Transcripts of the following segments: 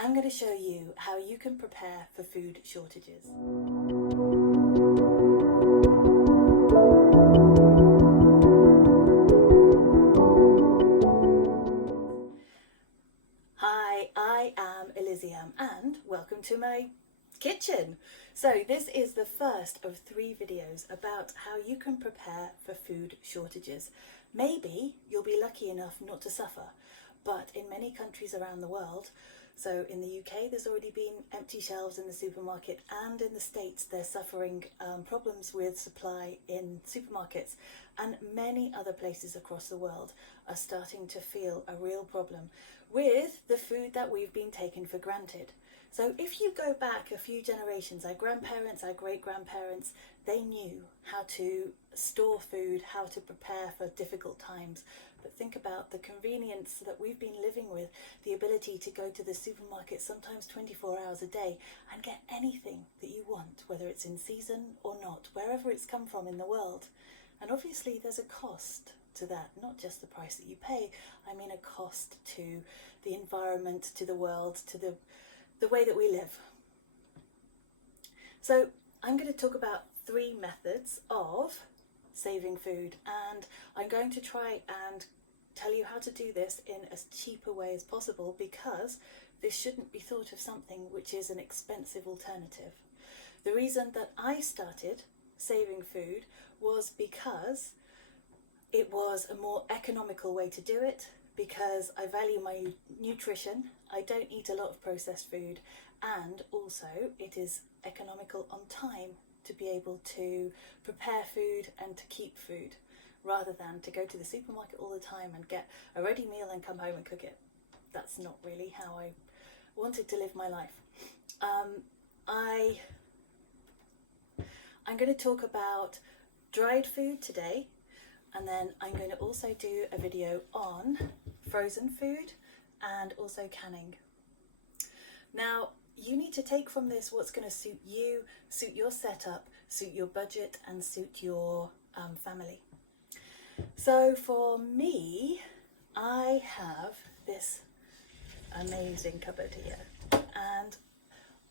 I'm going to show you how you can prepare for food shortages. Hi, I am Elysium and welcome to my kitchen. So this is the first of 3 videos about how you can prepare for food shortages. Maybe you'll be lucky enough not to suffer, but in many countries around the world, so in the UK there's already been empty shelves in the supermarket, and in the States they're suffering problems with supply in supermarkets, and many other places across the world are starting to feel a real problem with the food that we've been taken for granted. So if you go back a few generations, our grandparents, our great-grandparents, they knew how to store food, how to prepare for difficult times. But think about the convenience that we've been living with, the ability to go to the supermarket sometimes 24 hours a day and get anything that you want, whether it's in season or not, wherever it's come from in the world. And obviously there's a cost to that, not just the price that you pay, I mean a cost to the environment, to the world, to the way that we live. So I'm going to talk about 3 methods of saving food, and I'm going to try and tell you how to do this in as cheap a way as possible, because this shouldn't be thought of something which is an expensive alternative. The reason that I started saving food was because it was a more economical way to do it, because I value my nutrition, I don't eat a lot of processed food, and also it is economical on time to be able to prepare food and to keep food, rather than to go to the supermarket all the time and get a ready meal and come home and cook it. That's not really how I wanted to live my life. I'm going to talk about dried food today, and then I'm going to also do a video on frozen food and also canning. Now, you need to take from this what's going to suit you, suit your setup, suit your budget, and suit your family. So for me, I have this amazing cupboard here, and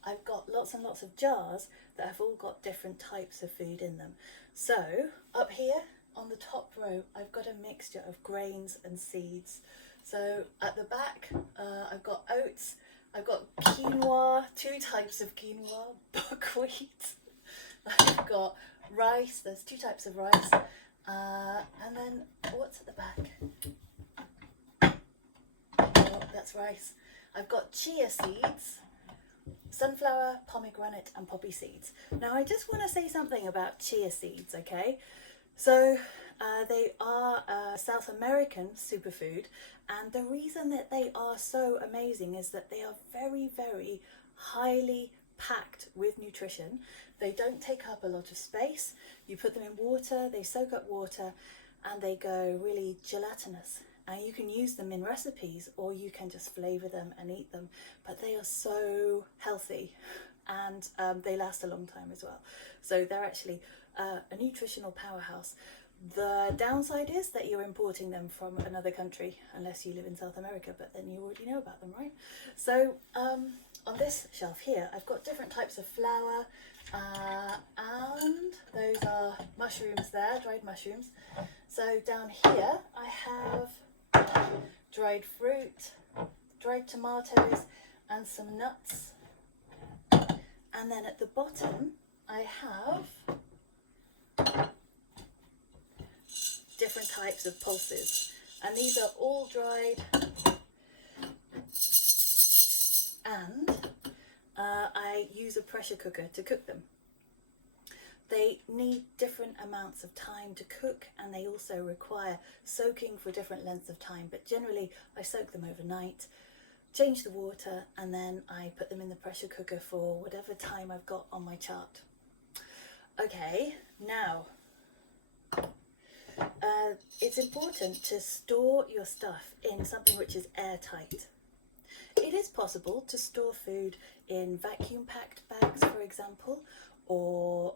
I've got lots and lots of jars that have all got different types of food in them. So up here on the top row, I've got a mixture of grains and seeds. So at the back, I've got oats, I've got quinoa, 2 types of quinoa, buckwheat, I've got rice, there's 2 types of rice, and then what's at the back? Oh, that's rice. I've got chia seeds, sunflower, pomegranate and poppy seeds. Now I just want to say something about chia seeds, okay? So they are a South American superfood, and the reason that they are so amazing is that they are very, very highly packed with nutrition. They don't take up a lot of space. You put them in water, they soak up water, and they go really gelatinous. And you can use them in recipes, or you can just flavour them and eat them. But they are so healthy, and they last a long time as well. So they're actually a nutritional powerhouse. The downside is that you're importing them from another country, unless you live in South America, but then you already know about them, right? So on this shelf here, I've got different types of flour, and those are mushrooms there, dried mushrooms. So down here I have dried fruit, dried tomatoes and some nuts. And then at the bottom I have different types of pulses, and these are all dried, and I use a pressure cooker to cook them. They need different amounts of time to cook, and they also require soaking for different lengths of time, but generally I soak them overnight, change the water, and then I put them in the pressure cooker for whatever time I've got on my chart. Okay, now it's important to store your stuff in something which is airtight. It is possible to store food in vacuum packed bags, for example, or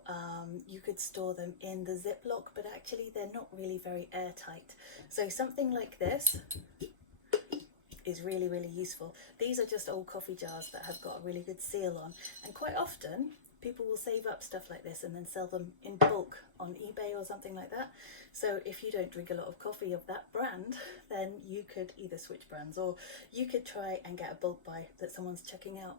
you could store them in the Ziploc, but actually they're not really very airtight. So something like this is really, really useful. These are just old coffee jars that have got a really good seal on, and quite often people will save up stuff like this and then sell them in bulk on eBay or something like that. So if you don't drink a lot of coffee of that brand, then you could either switch brands, or you could try and get a bulk buy that someone's checking out.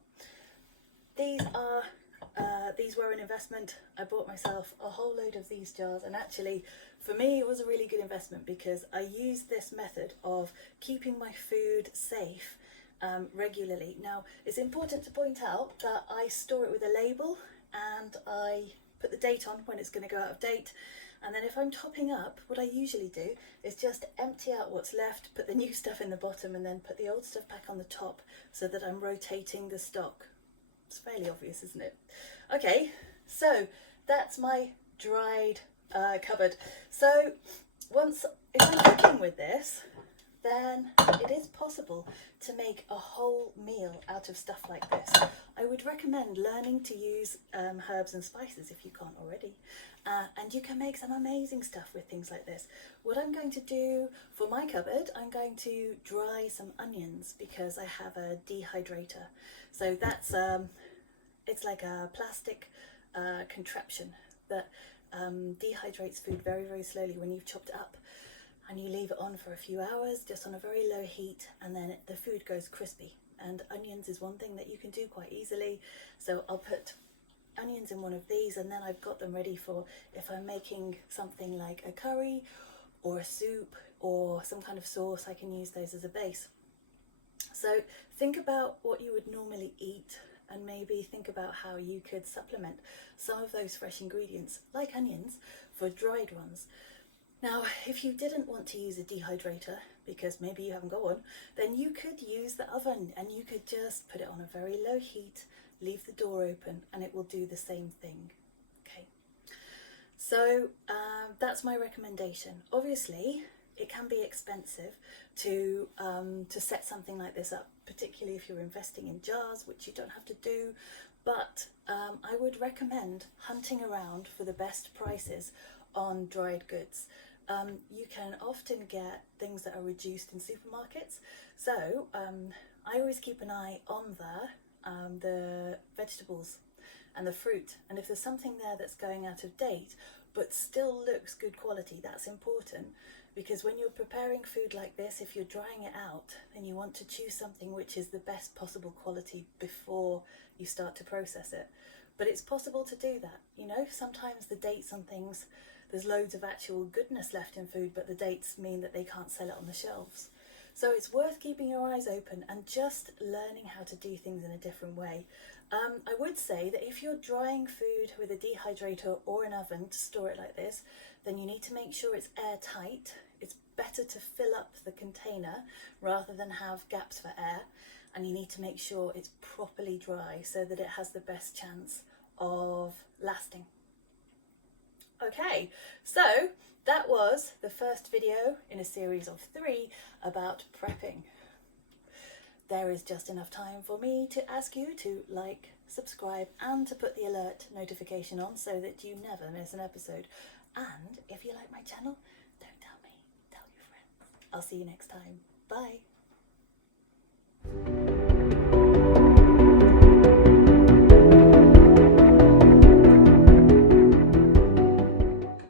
These were an investment. I bought myself a whole load of these jars, and actually for me it was a really good investment because I use this method of keeping my food safe regularly. Now, it's important to point out that I store it with a label and I put the date on when it's going to go out of date, and then if I'm topping up, what I usually do is just empty out what's left, put the new stuff in the bottom, and then put the old stuff back on the top, so that I'm rotating the stock. It's fairly obvious, isn't it? Okay, so that's my dried cupboard. So if I'm cooking with this, then it is possible to make a whole meal out of stuff like this. I would recommend learning to use herbs and spices if you can't already, and you can make some amazing stuff with things like this. What I'm going to do for my cupboard, I'm going to dry some onions because I have a dehydrator. So that's it's like a plastic contraption that dehydrates food very, very slowly when you've chopped it up, and you leave it on for a few hours just on a very low heat, and then the food goes crispy. And onions is one thing that you can do quite easily, so I'll put onions in one of these, and then I've got them ready for if I'm making something like a curry or a soup or some kind of sauce. I can use those as a base. So think about what you would normally eat, and maybe think about how you could supplement some of those fresh ingredients like onions for dried ones. Now, if you didn't want to use a dehydrator because maybe you haven't got one, then you could use the oven, and you could just put it on a very low heat, leave the door open, and it will do the same thing. Okay, so that's my recommendation. Obviously, it can be expensive to set something like this up, particularly if you're investing in jars, which you don't have to do, but I would recommend hunting around for the best prices on dried goods. You can often get things that are reduced in supermarkets, so I always keep an eye on the vegetables and the fruit, and if there's something there that's going out of date but still looks good quality, that's important, because when you're preparing food like this, if you're drying it out, then you want to choose something which is the best possible quality before you start to process it. But it's possible to do that, you know. Sometimes the dates on things, there's loads of actual goodness left in food, but the dates mean that they can't sell it on the shelves. So it's worth keeping your eyes open and just learning how to do things in a different way. I would say that if you're drying food with a dehydrator or an oven to store it like this, then you need to make sure it's airtight. It's better to fill up the container rather than have gaps for air, and you need to make sure it's properly dry so that it has the best chance of lasting. Okay, so that was the first video in a series of 3 about prepping. There is just enough time for me to ask you to like, subscribe, and to put the alert notification on so that you never miss an episode. And if you like my channel, don't tell me, tell your friends. I'll see you next time. Bye.